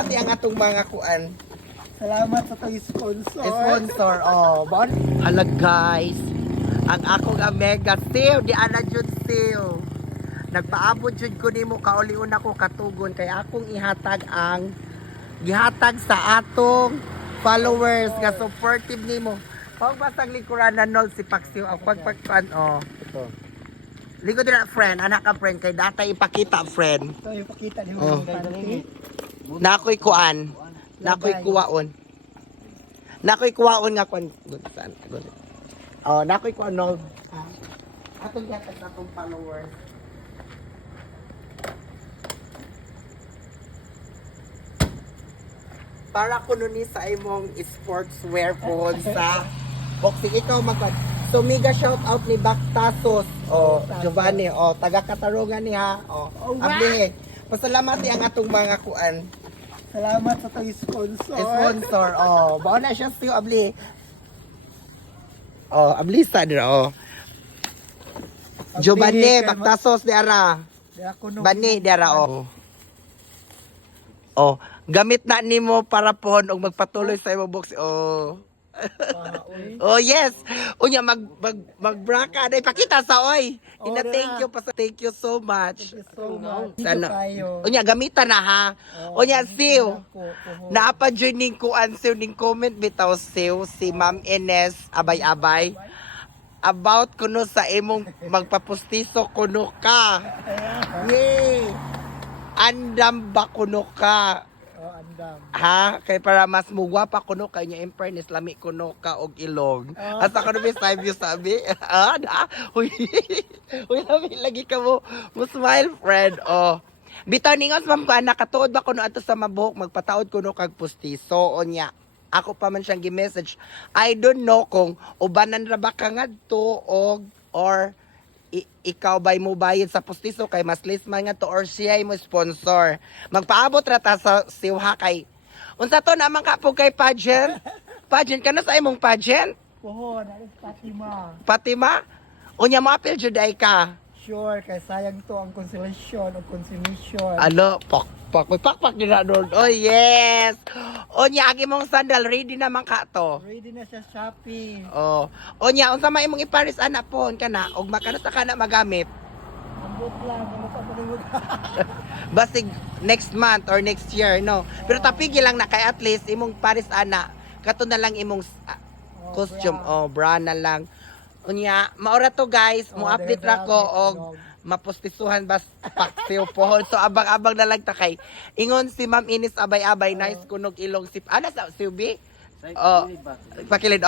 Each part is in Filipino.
Pati ang atong mga kuan. Salamat sa tayo sponsor. Sponsor, oh. Hala guys, ang akong mega sale, di ana jud sale. Nagpaabot jud ko nimo kauliun ako katugon kay akong ihatag ang gihatag sa atong followers nga supportive nimo. Pag basag likuran na nol si Paksiw ang pagpagpan oh. Ito. Ligo din na friend, anak ka friend kay data ipakita friend. Ito yung pakita ni Oh. Panty. Nakoy kuan. Nakoy kuwaon. Nakoy kuwaon nga kuan. Saan? Oh, nakoy kuan no. Atong gihatag sa atong followers. Para kuno ni sa imong sportswear po sa boxing ikaw magkad. So mega shout out ni Baktasos Giovanni taga Katarungan niya abli. Pasalamat ang atong mga kuan. Salamat sa tayo sponsor. Sponsor bao na siya siyo abli. Abli sa dira Giovanni Baktasos di ara. Di ako no. Bani di ara gamit na nimo para pohon og magpatuloy sa imong box. Yes. Unya magbraka day pakita sa oy. Thank you so much. Thank you so much. Sana. Tayo. Unya gamitan na ha. Unya siw. Naapa jud ning kuan siw ning comment bitaw siw si Ma'am Ines abay-abay. About kuno sa imong magpapustiso kuno ka. Yay. Andam ba kuno ka? Andam. Ha? Kay para mas mugwapa kuno kay nya in fairness lami kuno ka og ilong. Asa ko na side view sabi. Uy. Uy lagi ka mo smile friend. Bitaw ningos ma'am ko anak katuod ba kuno ato sa mabuhok magpataod kuno kag pustiso onya. Ako pa man siyang gi-message. I don't know kung ubanan ra ba ka ngadto or ikaw ba'y mo bayad sa pustiso kay mas list man nga to or siya mo sponsor. Magpaabot ra ta sa siwha kay unsa to naman ka po kay pageant? Pageant kana sa imong pageant? Poho, nalis Fatima. Fatima? Unya mo apil jud ay ka. Sure, kay sayang to ang consolation o consummation. Pakpak din na doon. Oh yes! Unya agi mong sandal ready naman ka to. Ready na siya shopping. Unya unsa may imong iparis anak pon kana og makano sa kana magamit? Ambot lang, ano pa palimod. Basig next month or next year no. Pero tapigi lang na kay at least imong paris ana kato na lang imong costume bra na lang. Unya maura to guys, mo update ra ko og mapustisuhan bas paksiw pohon. So abang-abang na lang ta kay ingon si Ma'am Ines abay-abay nice kunog ilong sip. Ana sa Subi? Pakilid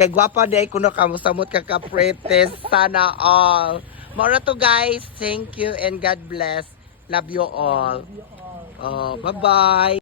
kay gwapa day kuno ka mosamot ka ka pretest sana all. Maura to guys, thank you and God bless. Love you all. Bye-bye.